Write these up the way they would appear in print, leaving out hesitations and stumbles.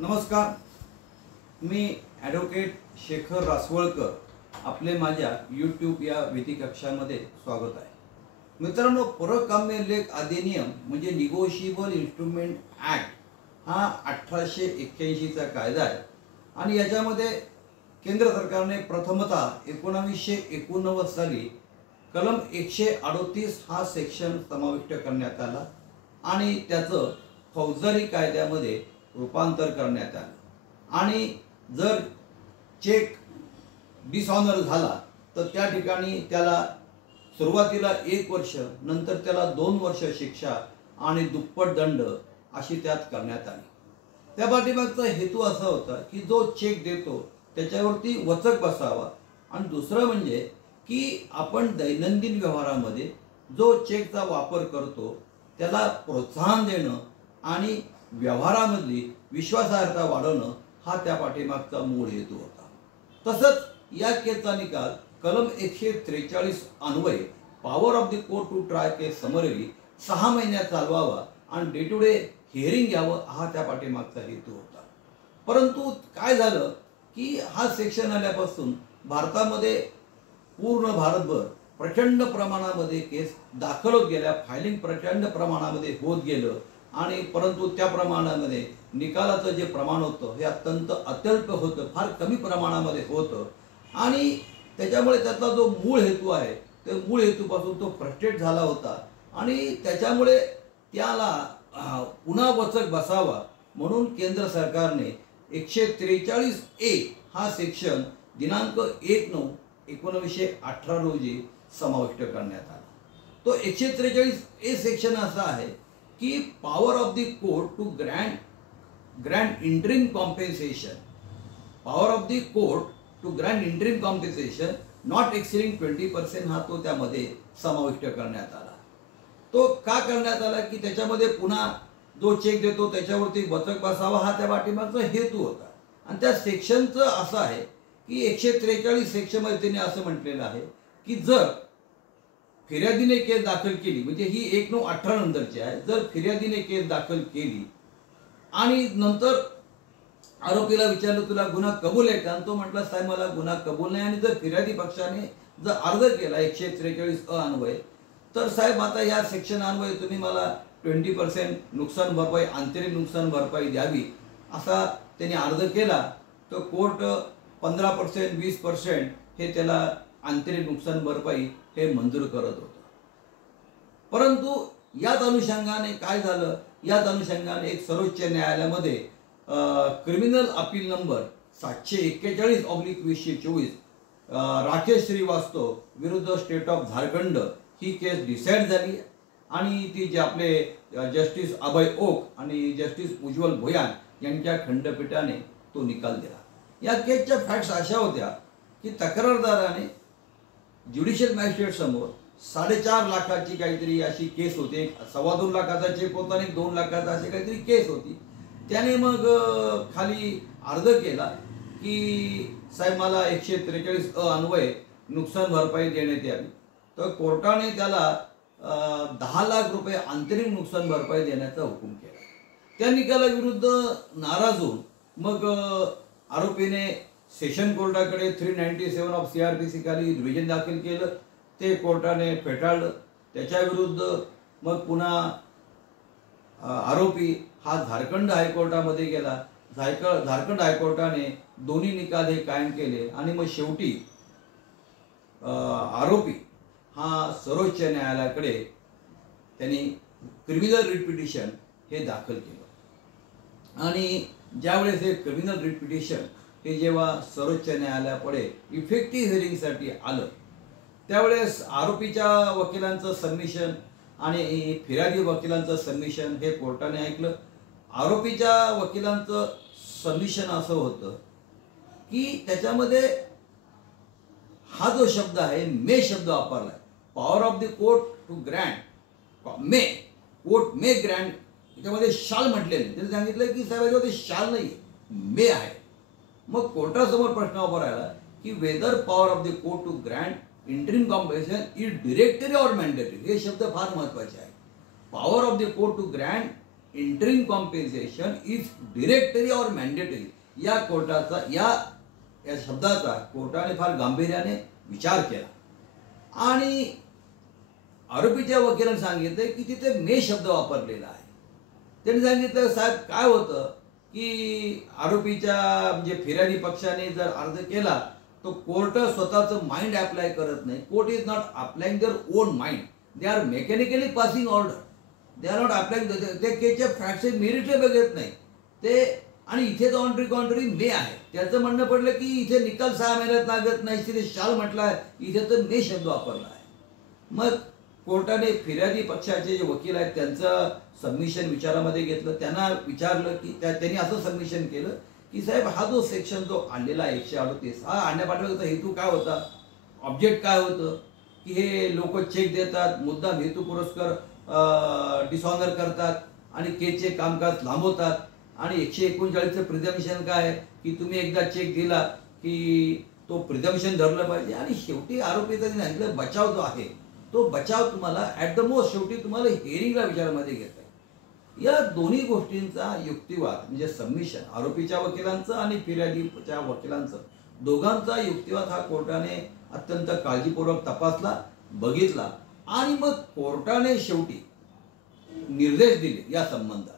नमस्कार, मी ॲडव्होकेट शेखर रासवळकर आपले माझ्या यूट्यूब या वेदिकक्षामध्ये स्वागत आहे. मित्रांनो, परकाम्य लेख अधिनियम म्हणजे निगोशिएबल इन्स्ट्रुमेंट ॲक्ट हा 1881चा कायदा आहे आणि याच्यामध्ये केंद्र सरकारने प्रथमतः 1989 साली कलम 138 हा सेक्शन समाविष्ट करण्यात आला आणि त्याचं फौजदारी कायद्यामध्ये रूपांतर करण्यात आलं. आणि जर चेक डिसऑनर झाला तर त्या ठिकाणी त्याला सुरुवातीला 1 वर्ष, नंतर त्याला 2 वर्ष शिक्षा आणि दुप्पट दंड अशी त्यात करण्यात आली. त्या पाठीमागचा हेतू असा होता की जो चेक देतो त्याच्यावरती वचक बसावा आणि दुसरं म्हणजे की आपण दैनंदिन व्यवहारामध्ये जो चेकचा वापर करतो त्याला प्रोत्साहन देणं आणि व्यवहारामधली विश्वासार्हता वाढवणं हा त्या पाठीमागचा मूळ हेतू होता. तसंच या केसचा निकाल कलम 143 अन्वये power of the court to try case summarily 6 महिन्यात चालवावा आणि डे टू डे हिअरिंग घ्यावं हा त्या पाठीमागचा हेतू होता. परंतु काय झालं की हा सेक्शन आल्यापासून भारतामध्ये पूर्ण भारतभर प्रचंड प्रमाणामध्ये केस दाखल होत गेल्या, फायलिंग प्रचंड प्रमाणामध्ये होत गेलं आणि परंतु त्या प्रमाणामध्ये निकालाचं जे प्रमाण होतं हे अत्यल्प होतं, फार कमी प्रमाणामध्ये होतं आणि त्याच्यामुळे त्यातला जो मूळ हेतू आहे ते मूळ हेतूपासून तो फ्रस्ट्रेट झाला होता आणि त्याच्यामुळे त्याला पुन्हा वचक बसावा म्हणून केंद्र सरकारने 143A हा सेक्शन दिनांक 1/9/1918 रोजी समाविष्ट करण्यात आला. तो 143A सेक्शन असा आहे की power of the court to grant interim compensation, power of the court to grant interim compensation not exceeding 20% हा तो त्यामध्ये समाविष्ट करण्यात आला. तो का करण्यात आला की त्याच्यामध्ये पुन्हा जो चेक देतो त्याच्यावरती वचक बसावा हा त्या पाठीमागचा हेतू होता. आणि त्या सेक्शनचं असं आहे की 143 सेक्शनमध्ये त्यांनी असं म्हटलेलं आहे की जर फिर्यादीने केस दाखल केली, म्हणजे ही 1/9/18 नंतरची आहे, जर फिर्यादीने केस दाखल केली आणि नंतर आरोपीला विचारलं तुला गुन्हा कबूल आहे का, तो म्हटला साहेब मला गुन्हा कबूल नाही, आणि जर फिर्यादी पक्षाने जर अर्ज केला 143A अन्वये तर साहेब आता या सेक्शन अन्वये तुम्ही मला 20% नुकसान भरपाई, आंतरिक नुकसान भरपाई द्यावी असा त्यांनी अर्ज केला तर कोर्ट 15% 20% हे त्याला आंतरिक नुकसान भरपाई हे मंजूर करत होतं. परंतु याच अनुषंगाने काय झालं, याच अनुषंगाने एक सर्वोच्च न्यायालयामध्ये criminal appeal number 741/2024 Rakesh Shrivastava विरुद्ध स्टेट ऑफ झारखंड ही केस डिसाईड झाली आणि ती जे आपले जस्टिस अभय ओक आणि जस्टिस उज्ज्वल भोयान यांच्या खंडपीठाने तो निकाल दिला. या केसच्या फॅक्ट्स अशा होत्या की तक्रारदाराने ज्युडिशियल मॅजिस्ट्रेट समोर 4.5 लाखाची काहीतरी अशी केस होती, 2.25 लाखाचा चेक होता आणि 2 लाखाचा अशी काहीतरी केस होती. त्याने मग खाली अर्ज केला की साहेब मला 143A अन्वये नुकसान भरपाई देण्यात यावी. तर कोर्टाने त्याला 10 लाख रुपये अंतरिम नुकसान भरपाई देण्याचा हुकूम केला. त्या निकालाविरुद्ध नाराज होऊन मग आरोपीने सेशन कोर्टाकडे 397 ऑफ CRPC खाली रिव्हिजन दाखल केलं. ते कोर्टाने फेटाळलं. त्याच्याविरुद्ध मग पुन्हा आरोपी हा झारखंड हायकोर्टामध्ये गेला. झारखंड हायकोर्टाने दोन्ही निकाल हे कायम केले आणि मग शेवटी आरोपी हा सर्वोच्च न्यायालयाकडे त्यांनी क्रिमिनल रिट पिटिशन हे दाखल केलं. आणि ज्यावेळेस हे क्रिमिनल रिट पिटिशन हे जेव्हा सर्वोच्च न्यायालयापुढे इफेक्टिव्ह हिअरिंगसाठी आलं त्यावेळेस आरोपीच्या वकिलांचं सबमिशन आणि फिर्यादी वकिलांचं सबमिशन हे कोर्टाने ऐकलं. आरोपीच्या वकिलांचं सबमिशन असं होतं की त्याच्यामध्ये हा जो शब्द आहे मे शब्द वापरलाय, power of the court to grant, may court may grant, त्याच्यामध्ये शाल म्हटलेले. त्यांनी सांगितलं की साहेब याच्यामध्ये शाल नाही मे आहे. मग कोर्टासमोर प्रश्न उभा राहिला की whether power of the court to grant interim compensation is directory or mandatory. हे शब्द फार महत्वाचे आहेत. Power of the court to grant interim compensation is directory or mandatory या कोर्टाचा या शब्दाचा कोर्टाने फार गांभीर्याने विचार केला आणि आरोपीच्या वकिलांनी सांगितलं की तिथे मे शब्द वापरलेला आहे. त्यांनी सांगितलं साहेब काय होतं की आरोपीच्या म्हणजे फिर्यादी पक्षाने जर अर्ज केला तो कोर्ट स्वतःचं माइंड अप्लाय करत नाही. Court is not applying their own mind, they are mechanically passing order, they are not applying. ते केसच्या फॅक्टचे मेरिट बघत नाही ते. आणि इथे ऑन कॉन्ट्री मे आहे. त्याचं म्हणणं पडलं की इथे निकाल 6 महिन्यात लागत नाही, तिथे शाल म्हटला आहे, इथे तर मे शब्द वापरला आहे. मग कोर्टाने फिर्यादी पक्षाचे जे वकील आहेत त्यांचं सबमिशन विचारामध्ये घेतलं. त्यांना विचारलं की त्यांनी असं सबमिशन केलं की साहेब हा जो सेक्शन जो आणलेला आहे 138 हा आणण्यापाठवायचा हेतू काय होता, ऑब्जेक्ट काय होतं की हे लोक चेक देतात, मुद्दाम हेतू पुरस्कार डिसऑनर करतात आणि केसचे कामकाज लांबवतात. आणि 139चं प्रिझम्पशन काय आहे की तुम्ही एकदा चेक दिला की तो प्रिझम्पशन धरलं पाहिजे. आणि शेवटी आरोपीचा सांगितलं बचाव जो आहे तो बचाव तुम्हाला ॲट द मोस्ट शेवटी तुम्हाला हिअरिंगला विचारामध्ये घेत आहे. या दोन्ही गोष्टींचा युक्तिवाद म्हणजे सबमिशन आरोपीच्या वकिलांचं आणि फिर्यादीच्या वकिलांचं दोघांचा युक्तिवाद हा कोर्टाने अत्यंत काळजीपूर्वक तपासला, बघितला आणि मग कोर्टाने शेवटी निर्देश दिले या संबंधात.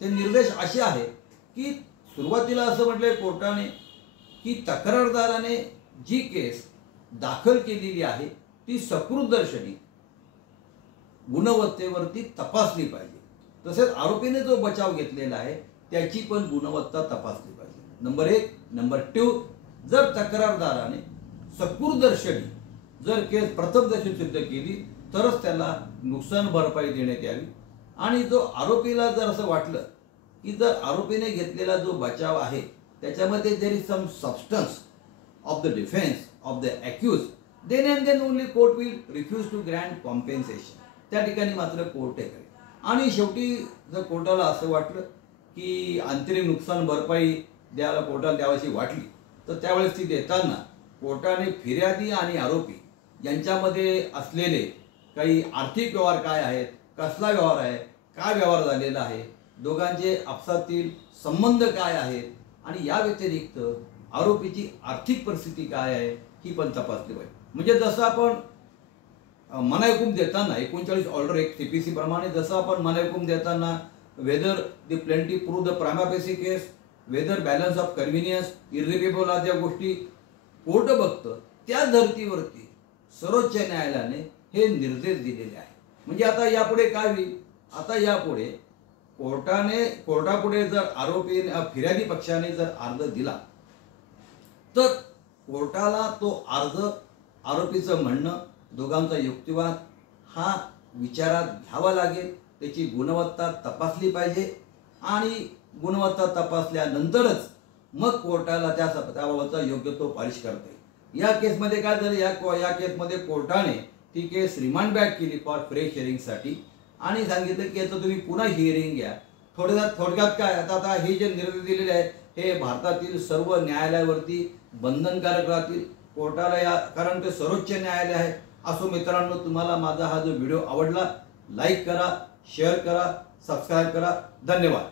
ते निर्देश असे आहे की सुरुवातीला असं म्हटलंय कोर्टाने की तक्रारदाराने जी केस दाखल केलेली आहे ती सकृतदर्शनी गुणवत्तेवरती तपासली पाहिजे. तसेच आरोपीने जो बचाव घेतलेला आहे त्याची पण गुणवत्ता तपासली पाहिजे. नंबर 1. नंबर 2, जर तक्रारदाराने सकृतदर्शनी जर केस प्रथमदर्शनी सिद्ध केली तरच त्याला नुकसान भरपाई देण्यात यावी. आणि जो आरोपीला जर असं वाटलं की जर आरोपीने घेतलेला जो बचाव आहे त्याच्यामध्ये there is some substance of the defence of the accused then and then only court will refuse to grant compensation. त्या ठिकाणी मात्र कोर्ट हे करेल. आणि शेवटी जर कोर्टाला असं वाटलं की अंतरिम नुकसान भरपाई द्यायला कोर्टाला द्यावाची वाटली तर त्यावेळेस ती देताना कोर्टाने फिर्यादी आणि आरोपी यांच्यामध्ये असलेले काही आर्थिक व्यवहार काय आहेत, कसला व्यवहार आहे, काय व्यवहार झालेला आहे, दोघांचे आपसातील संबंध काय आहेत आणि या व्यतिरिक्त आरोपीची आर्थिक परिस्थिती काय आहे ही पण तपासली पाहिजे. म्हणजे जसं आपण मनाईहुकूम देताना 39 ऑर्डर 1 CPC प्रमाणे जसं आपण मनाईहुकूम देताना whether the plaintiff prove the prima facie case, whether balance of convenience, irreparable या गोष्टी कोर्ट बघतं त्या धर्तीवरती सर्वोच्च न्यायालयाने हे निर्देश दिलेले आहेत. म्हणजे आता यापुढे काय होईल, आता यापुढे कोर्टापुढे जर आरोपी फिर्यादी पक्षाने जर अर्ज दिला तर कोर्टाला तो अर्ज आरोपीचं म्हणणं दोघांचा युक्तिवाद हा विचारात घ्यावा लागेल. त्याची गुणवत्ता तपासली पाहिजे आणि गुणवत्ता तपासल्यानंतरच मग कोर्टाला त्याबाबतचा योग्य तो पारिश करता येईल. या केसमध्ये काय झालं, या केसमध्ये कोर्टाने ती केस रिमांड बॅक केली फॉर फ्रेश हिअरिंगसाठी आणि सांगितलं की आता तुम्ही पुन्हा हिअरिंग घ्या. थोडक्यात काय आता हे जे निर्देश दिलेले आहेत हे भारतातील सर्व न्यायालयावरती बंधनकारक राहतील. कोर्टाला या कारण ते सर्वोच्च न्यायालय आहे. असो मित्रांनो, तुम्हाला माझा हा जो व्हिडिओ आवडला लाईक करा, शेअर करा, सबस्क्राईब करा. धन्यवाद.